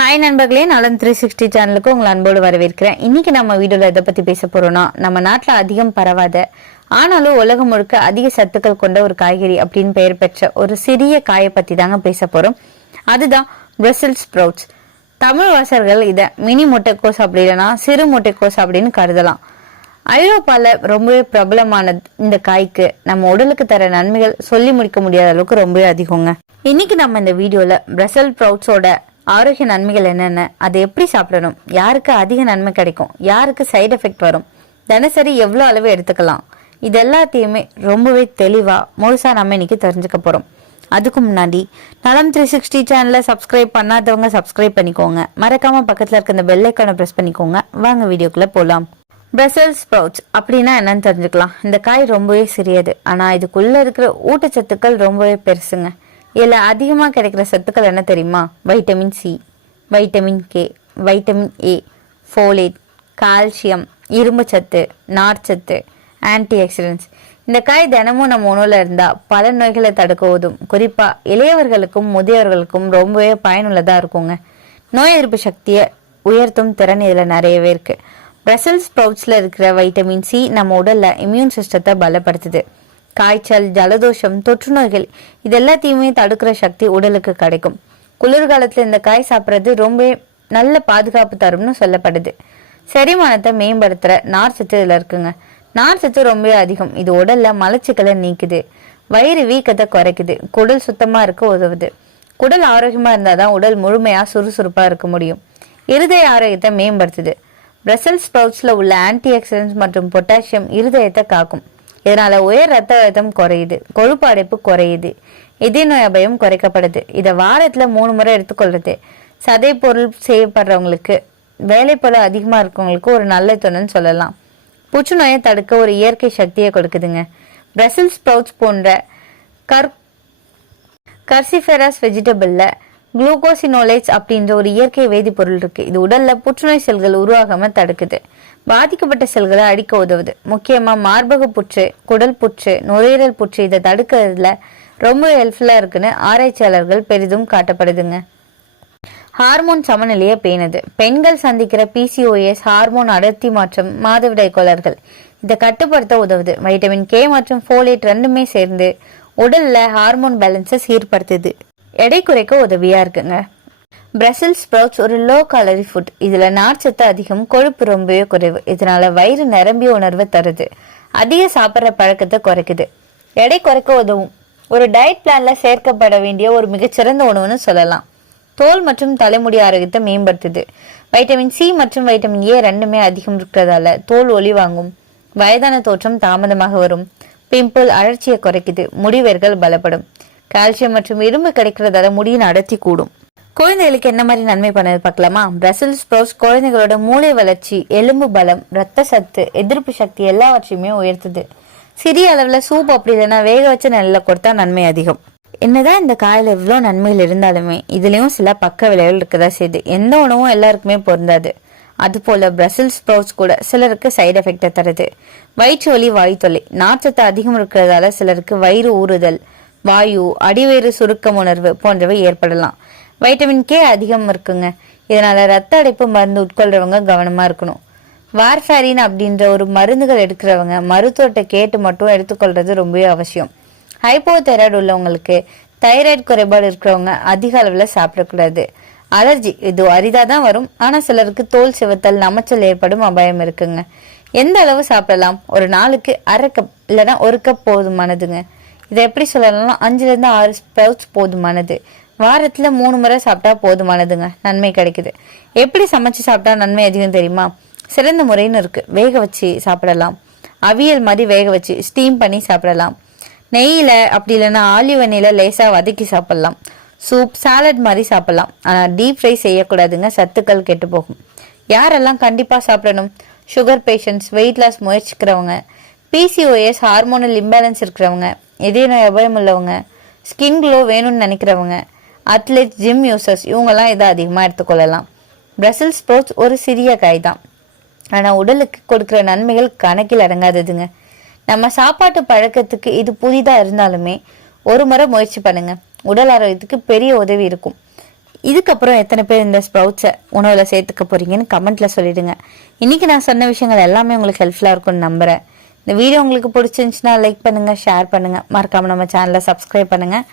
Hi நண்பர்களே. நலன் three sixty சேனலுக்கு உங்களை அன்போடு வரவேற்கிறேன். இன்னைக்கு நம்ம வீடியோவில் எதை பற்றி பேச போறோம்னா நம்ம நாட்டில் அதிகம் பரவாத ஆனாலும் உலகம் முழுக்க அதிக சத்துக்கள் கொண்ட ஒரு காய்கறி அப்படின்னு பெயர் பெற்ற ஒரு சிறிய காயை பற்றி தாங்க பேச போறோம். அதுதான் பிரசல் ஸ்ப்ரவுட்ஸ் தமிழ் வாசகர்கள் இதை மினி முட்டைக்கோஸ் அப்படி இல்லைன்னா சிறு முட்டைக்கோஸ் அப்படின்னு கருதலாம். ஐரோப்பால ரொம்பவே பிரபலமான இந்த காய்க்கு நம்ம உடலுக்கு தர நன்மைகள் சொல்லி முடிக்க முடியாத அளவுக்கு ரொம்பவே அதிகங்க. இன்னைக்கு நம்ம இந்த வீடியோவில் பிரசல் ப்ரௌட்ஸோட ஆரோக்கிய நன்மைகள் என்னென்ன? அதை எப்படி சாப்பிடணும்? யாருக்கு அதிக நன்மை கிடைக்கும்? யாருக்கு சைடு எஃபெக்ட் வரும்? தினசரி எவ்வளோ அளவு எடுத்துக்கலாம்? இது எல்லாத்தையுமே ரொம்பவே தெளிவாக முழுசா நம்ம இன்றைக்கி தெரிஞ்சுக்க போகிறோம் அதுக்கு முன்னாடி நலம் த்ரீ சிக்ஸ்டி சேனலை சப்ஸ்கிரைப் பண்ணாதவங்க சப்ஸ்கிரைப் பண்ணிக்கோங்க. மறக்காமல் பக்கத்தில் இருக்க இந்த பெல்லைக்கான ப்ரெஸ் பண்ணிக்கோங்க. வாங்க வீடியோக்குள்ளே போகலாம் பிரசல்ஸ் ஸ்ப்ரவுட்ஸ் அப்படின்னா என்னன்னு தெரிஞ்சுக்கலாம். இந்த காய் ரொம்பவே சிறியது. ஆனால் இதுக்குள்ளே இருக்கிற ஊட்டச்சத்துக்கள் ரொம்பவே பெருசுங்க. இதில் அதிகமாக கிடைக்கிற சத்துக்கள் என்ன தெரியுமா? Vitamin C vitamin K vitamin A folate calcium இரும்புச்சத்து நார்ச்சத்து ஆன்டி ஆக்சிடென்ட்ஸ் இந்த காய் தினமும் நம்ம உணவில் இருந்தால் பல நோய்களை தடுக்க உதவும் இளையவர்களுக்கும் முதியவர்களுக்கும் ரொம்பவே பயனுள்ளதாக இருக்குங்க. நோய் எதிர்ப்பு சக்தியை உயர்த்தும் திறன் இதில் நிறையவே இருக்குது பிரசல்ஸ் பவுச்சில் இருக்கிற வைட்டமின் சி நம்ம உடலில் இம்யூன் சிஸ்டத்தை பலப்படுத்துது. காய்ச்சல் ஜலதோஷம் தொற்று நோய்கள் இது எல்லாத்தையுமே தடுக்கிற சக்தி உடலுக்கு கிடைக்கும். குளிர்காலத்தில் இந்த காய் சாப்பிட்றது ரொம்ப நல்ல பாதுகாப்பு தரும்னு சொல்லப்படுது. செரிமானத்தை மேம்படுத்துகிற நார் சத்து இதில் இருக்குங்க. நார் சத்து ரொம்ப அதிகம். இது உடல்ல மலச்சிக்கலை நீக்குது. வயிறு வீக்கத்தை குறைக்குது. குடல் சுத்தமாக இருக்க உதவுது. குடல் ஆரோக்கியமாக இருந்தால் தான் உடல் முழுமையாக சுறுசுறுப்பாக இருக்க முடியும். இருதய ஆரோக்கியத்தை மேம்படுத்துது. பிரசல் ஸ்ப்ரவுட்ஸில் உள்ள ஆன்டி ஆக்சிடென்ட்ஸ் மற்றும் பொட்டாசியம் இருதயத்தை காக்கும். இதனால உயர் ரத்த அழுத்தம் குறையுது கொழுப்பு அடைப்பு குறையுது இதய நோய் அபயம் குறைக்கப்படுது. இதை வாரத்துல மூணு முறை எடுத்துக்கொள்றது. சதை பொருள் செய்யப்படுறவங்களுக்கு வேலைப்பளு அதிகமா இருக்கவங்களுக்கு ஒரு நல்ல துணைன்னு சொல்லலாம். புற்றுநோயை தடுக்க ஒரு இயற்கை சக்தியை கொடுக்குதுங்க. பிரசல் ஸ்ப்ரவுட்ஸ் போன்ற கர் கர்சிஃபெரஸ் வெஜிடபிள்ல குளுக்கோசினோலேட்ஸ் அப்படின்ற ஒரு இயற்கை வேதிப்பொருள் இருக்கு. இது உடல்ல புற்றுநோய் செல்கள் உருவாகாம தடுக்குது. பாதிக்கப்பட்ட செல்களை அழிக்க உதவுது. முக்கியமா மார்பக புற்று குடல் புற்று நுரையீரல் புற்று இதை தடுக்கிறதுல ரொம்ப ஹெல்ப்ஃபுல்லா இருக்குன்னு ஆராய்ச்சியாளர்கள் பெரிதும் காட்டப்படுதுங்க. ஹார்மோன் சமநிலையை பேணுது. பெண்கள் சந்திக்கிற பிசிஓஎஸ் ஹார்மோன் அடர்த்தி மாற்றம் மாதவிடாய் கோளர்கள் இதை கட்டுப்படுத்த உதவுது. வைட்டமின் கே மற்றும் ஃபோலேட் ரெண்டுமே சேர்ந்து உடல்ல ஹார்மோன் பேலன்ஸை சீர்படுத்துது எடை குறைக்க உதவியா இருக்குங்க. பிரசல் ஸ்ப்ரவுட்ஸ் ஒரு லோ கலரி ஃபுட் இதுல நார்ச்சத்து அதிகம் கொழுப்பு ரொம்பவே குறைவு. இதனால வயிறு நிரம்பிய உணர்வை தருது. அதிக சாப்பிட்ற பழக்கத்தை குறைக்குது. எடை குறைக்க உதவும். ஒரு டயட் பிளான்ல சேர்க்கப்பட வேண்டிய ஒரு மிகச்சிறந்த உணவுன்னு சொல்லலாம். தோல் மற்றும் தலைமுடி ஆரோக்கியத்தை மேம்படுத்துது. வைட்டமின் சி மற்றும் வைட்டமின் ஏ ரெண்டுமே அதிகம் இருக்கிறதால தோல் ஒளி வாங்கும். வயதான தோற்றம் தாமதமாக வரும். பிம்பிள் அழற்சியை குறைக்குது. முடிவேர்கள் பலப்படும். கால்சியம் மற்றும் இரும்பு கிடைக்கிறதால முடியின் அடர்த்தி கூடும். குழந்தைகளுக்கு என்ன மாதிரி நன்மை பண்ணது பார்க்கலாமா? பிரசல் ஸ்ப்ரௌஸ் குழந்தைகளோட மூளை வளர்ச்சி எலும்பு பலம் ரத்த சத்து எதிர்ப்பு சக்தி எல்லாவற்றையுமே உயர்த்துது. சிறிய அளவுல சூப் அப்படி இல்லைன்னா வேக வச்ச நெல்லில் கொடுத்தா நன்மை அதிகம். என்னதான் இந்த காயில எவ்வளோ நன்மைகள் இருந்தாலுமே இதுலயும் சில பக்க விளைவுகள் இருக்கதா செய்யுது. எந்த உணவும் எல்லாருக்குமே பொருந்தாது. அதுபோல பிரசல் ஸ்ப்ரவுட்ஸ் கூட சிலருக்கு சைடு எஃபெக்டை தருது. வயிற்று வலி வாயு தொல்லை நார்ச்சத்து அதிகம் இருக்கிறதால சிலருக்கு வயிறு ஊறுதல் வாயு அடிவயிறு சுருக்கம் உணர்வு போன்றவை ஏற்படலாம். வைட்டமின் கே அதிகம் இருக்குங்க. இதனால ரத்த அடைப்பு மருந்து உட்கொள்றவங்க கவனமா இருக்கணும். வார்ஃபாரின் அப்படின்ற ஒரு மருந்துகள் எடுக்கிறவங்க மருத்துவத்தை கேட்டு மட்டும் எடுத்துக்கொள்றது ரொம்பவே அவசியம். ஹைப்போதைராய்டு உள்ளவங்களுக்கு தைராய்டு குறைபாடு இருக்கிறவங்க அதிக அளவில் சாப்பிடக்கூடாது. அலர்ஜி இது அரிதா தான் வரும். ஆனால் சிலருக்கு தோல் சிவத்தல் நமைச்சல் ஏற்படும் அபாயம் இருக்குங்க. எந்த அளவு சாப்பிடலாம்? ஒரு நாளுக்கு அரை கப் இல்லைன்னா ஒரு கப் போதுமானதுங்க. இதை எப்படி சொல்லலாம்னா அஞ்சுலேருந்து ஆறு ஸ்ப்ரவுட்ஸ் போதுமானது. வாரத்தில் மூணு முறை சாப்பிட்டா போதுமானதுங்க நன்மை கிடைக்குது. எப்படி சமைச்சு சாப்பிட்டா நன்மை அதிகம் தெரியுமா? சிறந்த முறைன்னு இருக்குது வேக வச்சு சாப்பிடலாம். அவியல் மாதிரி வேக வச்சு ஸ்டீம் பண்ணி சாப்பிடலாம். நெய்யில் அப்படி இல்லைன்னா ஆலிவ் எண்ணெயில் லேசாக வதக்கி சாப்பிடலாம். சூப் சாலட் மாதிரி சாப்பிடலாம். ஆனால் டீப் ஃப்ரை செய்யக்கூடாதுங்க. சத்துக்கள் கெட்டு போகும். யாரெல்லாம் கண்டிப்பாக சாப்பிடணும்? சுகர் பேஷண்ட்ஸ் வெயிட் லாஸ் முயற்சிக்கிறவங்க. பிசிஓஎஸ் ஹார்மோனல் இம்பேலன்ஸ் இருக்கிறவங்க இதய நோய் அபாயம் உள்ளவங்க ஸ்கின் க்ளோ வேணும்னு நினைக்கிறவங்க அத்லெட் ஜிம் யூசர்ஸ் இவங்கெல்லாம் இதை அதிகமாக எடுத்துக்கொள்ளலாம். பிரசல் ஸ்ப்ரோட்ஸ் ஒரு சிறிய காய் தான் ஆனால் உடலுக்கு கொடுக்குற நன்மைகள் கணக்கில் அடங்காததுங்க. நம்ம சாப்பாட்டு பழக்கத்துக்கு இது புதிதாக இருந்தாலுமே ஒரு முறை முயற்சி பண்ணுங்கள் உடல் ஆரோக்கியத்துக்கு பெரிய உதவி இருக்கும். இதுக்கப்புறம் எத்தனை பேர் இந்த ஸ்ப்ரவுட்ஸை உணவில் சேர்த்துக்க போகிறீங்கன்னு கமெண்ட்டில் சொல்லிவிடுங்க இன்றைக்கி நான் சொன்ன விஷயங்கள் எல்லாமே உங்களுக்கு ஹெல்ப்ஃபுல்லாக இருக்கும்னு நம்புகிறேன் இந்த வீடியோ உங்களுக்கு பிடிச்சிருந்துச்சுன்னா லைக் பண்ணுங்கள் ஷேர் பண்ணுங்கள் மறக்காமல் நம்ம சேனலை சப்ஸ்கிரைப் பண்ணுங்கள்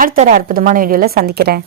அடுத்த ஒரு அற்புதமான வீடியோவில் சந்திக்கிறேன்.